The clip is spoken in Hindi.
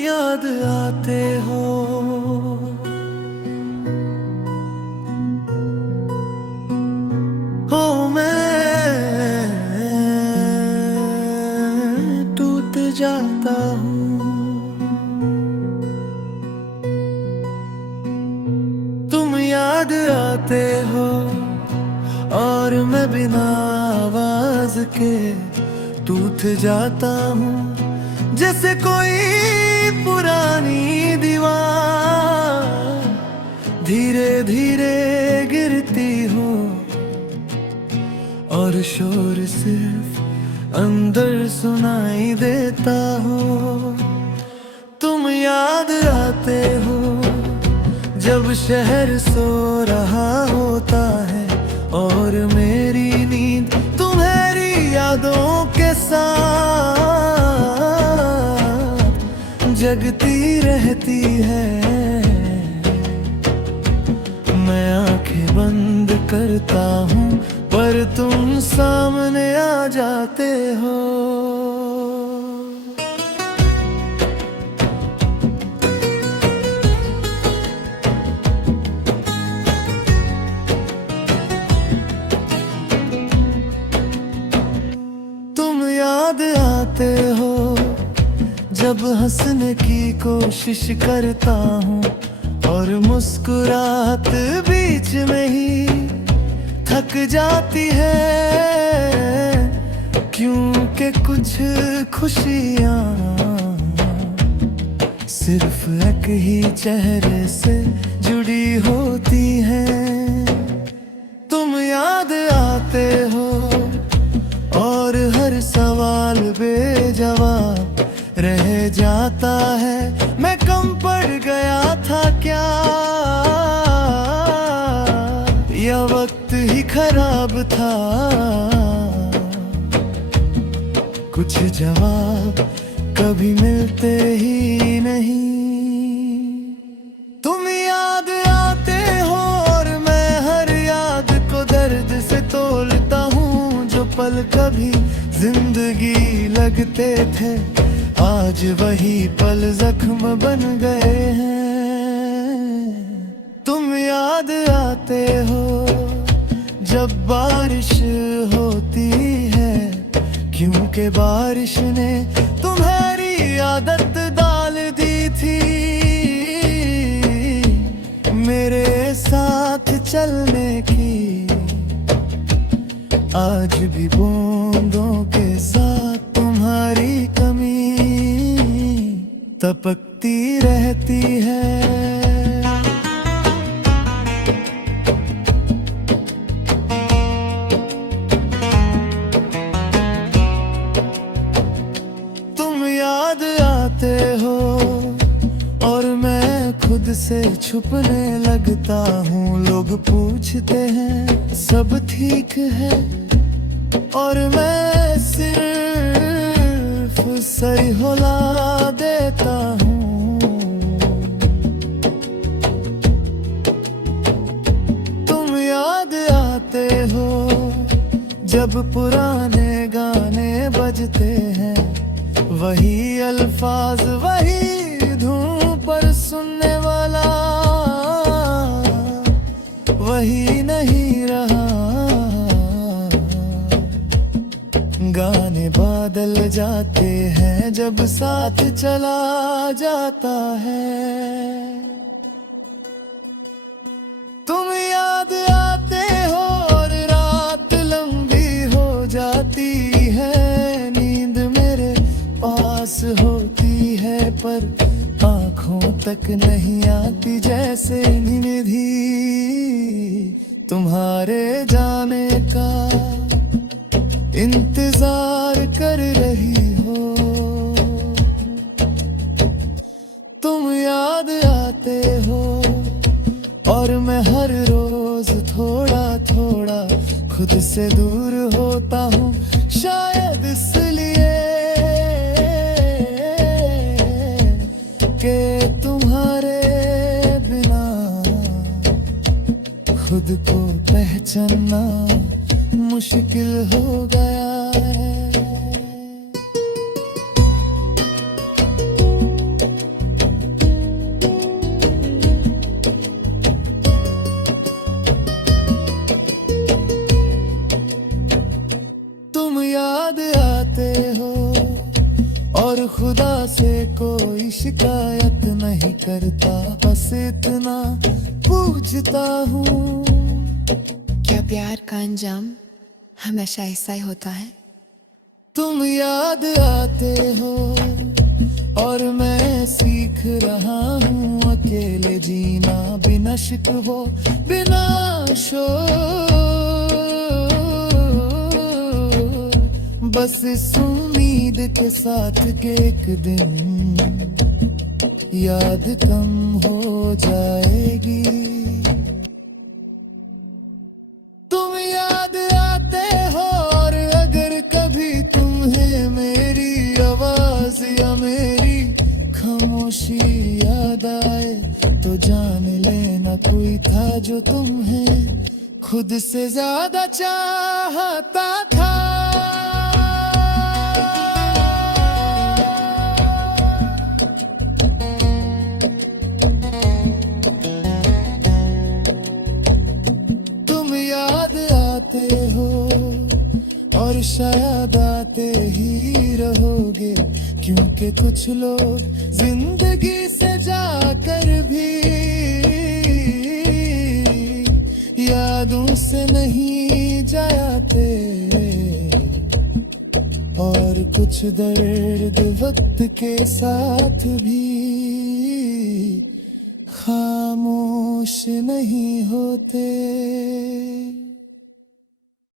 याद आते हो। हो मैं टूट जाता हूँ। तुम याद आते हो और मैं बिना आवाज के टूट जाता हूँ। जैसे कोई पुरानी दीवार धीरे धीरे गिरती हो और शोर सिर्फ अंदर सुनाई देता हो। तुम याद आते हो जब शहर सो रहा होता है और मेरी नींद तुम्हारी यादों के साथ जगती रहती है। मैं आंखें बंद करता हूँ पर तुम सामने आ जाते हो। तुम याद आते हो जब हंसने की कोशिश करता हूँ और मुस्कुराहट बीच में ही थक जाती है। क्योंकि कुछ खुशियाँ सिर्फ एक ही चेहरे से जुड़ी होती हैं। तुम याद आते हो और हर सवाल बेजवाब रह जाता है। मैं कम पड़ गया था क्या या वक्त ही खराब था? कुछ जवाब कभी मिलते ही नहीं। तुम याद आते हो और मैं हर याद को दर्द से तोलता हूँ। जो पल कभी जिंदगी लगते थे आज वही पल जख्म बन गए हैं। तुम याद आते हो जब बारिश होती है क्योंकि बारिश ने तुम्हारी आदत डाल दी थी मेरे साथ चलने की। आज भी बूंदों के साथ तुम्हारी कमी तपकती रहती है। तुम याद आते हो और मैं खुद से छुपने लगता हूँ। लोग पूछते हैं सब ठीक है और मैं सिर्फ सही होला देता हूँ। तुम याद आते हो जब पुराने गाने बजते हैं। वही अल्फाज वही धुन पर सुनने वाला वही नहीं रहा। गाने बदल जाते हैं जब साथ चला जाता है। तुम याद आते हो और रात लंबी हो जाती है। नींद मेरे पास होती है पर आँखों तक नहीं आती। जैसे निधि तुम्हारे जाने का इंतजार कर रही हो। तुम याद आते हो और मैं हर रोज थोड़ा थोड़ा खुद से दूर होता हूँ। शायद इसलिए कि तुम्हारे बिना खुद को पहचानना मुश्किल हो गया है। याद आते हो और खुदा से कोई शिकायत नहीं करता, बस इतना पूछता हूँ। क्या प्यार का अंजाम हमेशा ऐसा ही होता है? तुम याद आते हो और मैं सीख रहा हूँ अकेले जीना, बिना शिकवों बिना शोर, बस इस उम्मीद के साथ कि एक दिन याद कम हो जाएगी। तुम याद आते हो और अगर कभी तुम्हें मेरी आवाज या मेरी खामोशी याद आए तो जान लेना कोई था जो तुम्हें खुद से ज्यादा चाहता था। तुम याद आते हो और शायद आते ही रहोगे, क्योंकि कुछ लोग जिंदगी से जाकर भी यादों से नहीं जाते, और कुछ दर्द वक्त के साथ भी खामोश नहीं होते।